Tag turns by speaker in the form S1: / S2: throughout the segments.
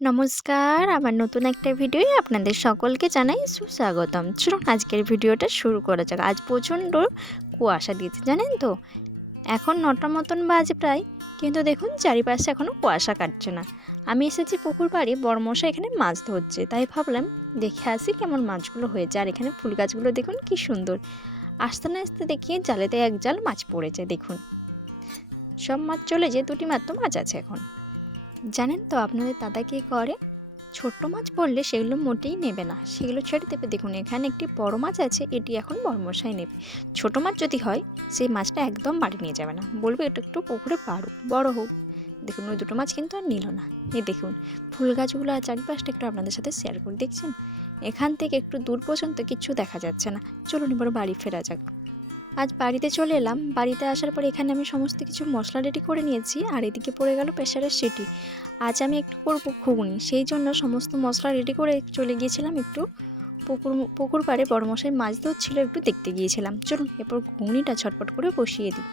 S1: নমস্কার আমার নতুন একটা ভিডিওয়ে আপনাদের সকলকে জানাই সুস্বাগতম। চলুন আজকের ভিডিওটা শুরু করা যাক। আজ প্রচণ্ড কুয়াশা দিয়েছে, জানেন তো? এখন নটা মতন বাজে প্রায়, কিন্তু দেখুন চারিপাশে এখনও কুয়াশা কাটছে না। আমি এসেছি পুকুর বাড়ি বড়মশা এখানে মাছ ধরছে। তাই ভাবলাম দেখে আসি কেমন মাছগুলো হয়েছে। আর এখানে ফুল গাছগুলো দেখুন কি সুন্দর। আসতে না আসতে দেখি জালেতে এক জাল মাছ পড়েছে, দেখুন। সব মাছ চলে যে দুটি মাত্র মাছ আছে এখন। জানেন তো আপনাদের দাদা কী করে? ছোট্ট মাছ পড়লে সেগুলো মোটেই নেবে না। সেগুলো ছেড়ে দেবে। দেখুন, এখানে একটি বড় মাছ আছে, এটি এখন বড়মশাই নেবে। ছোট মাছ যদি হয় সেই মাছটা একদম বাড়ি নিয়ে যাবে না। বলবে এটা একটু পুকুরে পারুক বড় হোক। দেখুন, ওই দুটো মাছ কিন্তু আর নিল না। এই দেখুন, ফুল গাছগুলো আর চারিপাশটা একটু আপনাদের সাথে শেয়ার করে, দেখছেন? এখান থেকে একটু দূর পর্যন্ত কিচ্ছু দেখা যাচ্ছে না। চলুন এবার বাড়ি ফেরা যাক। আজ বাড়িতে চলে এলাম। বাড়িতে আসার পর এখানে আমি সমস্ত কিছু মশলা রেডি করে নিয়েছি আর এদিকে পড়ে গেল প্রেশারের সিটি। আজ আমি একটু করব ঘুগনি। সেই জন্য সমস্ত মশলা রেডি করে চলে গিয়েছিলাম একটু। পুকুর পুকুর পাড়ে বড় মশাই মাছ ধরছিল, একটু দেখতে গিয়েছিলাম। চলুন এরপর ঘুগনিটা ছটপট করে বসিয়ে দিই।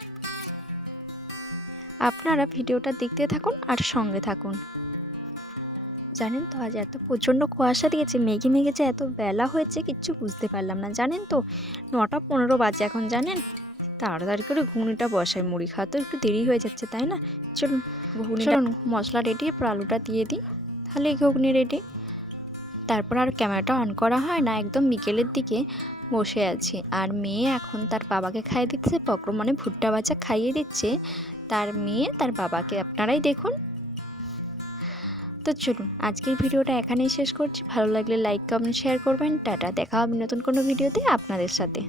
S1: আপনারা ভিডিওটা দেখতে থাকুন আর সঙ্গে থাকুন। জানেন তো আজ এত প্রচণ্ড কুয়াশা দিয়েছে মেঘে মেঘে যে এত বেলা হয়েছে কিচ্ছু বুঝতে পারলাম না। জানেন তো নটা পনেরো বাজে এখন জানেন? তাড়াতাড়ি করে ঘুগনিটা বসাই মুড়ি খাওয়া তো একটু দেরি হয়ে যাচ্ছে তাই না? চলুন ঘুগনি চলুন। মশলা রেডি এরপর আলুটা দিয়ে দিই। তাহলে ঘুগনি রেডি। তারপর আর ক্যামেরাটা অন করা হয় না একদম বিকেলের দিকে বসে আছি। আর মেয়ে এখন তার বাবাকে খাইয়ে দিচ্ছে পক্র মানে ভুট্টা বাচ্চা খাইয়ে দিচ্ছে। তার মেয়ে তার বাবাকে আপনারাই দেখুন। তো চলুন, আজকের ভিডিওটা এখানেই শেষ করছি। ভালো লাগলে লাইক কমেন্ট শেয়ার করবেন। টাটা, দেখা হবে নতুন কোনো ভিডিওতে আপনাদের সাথে।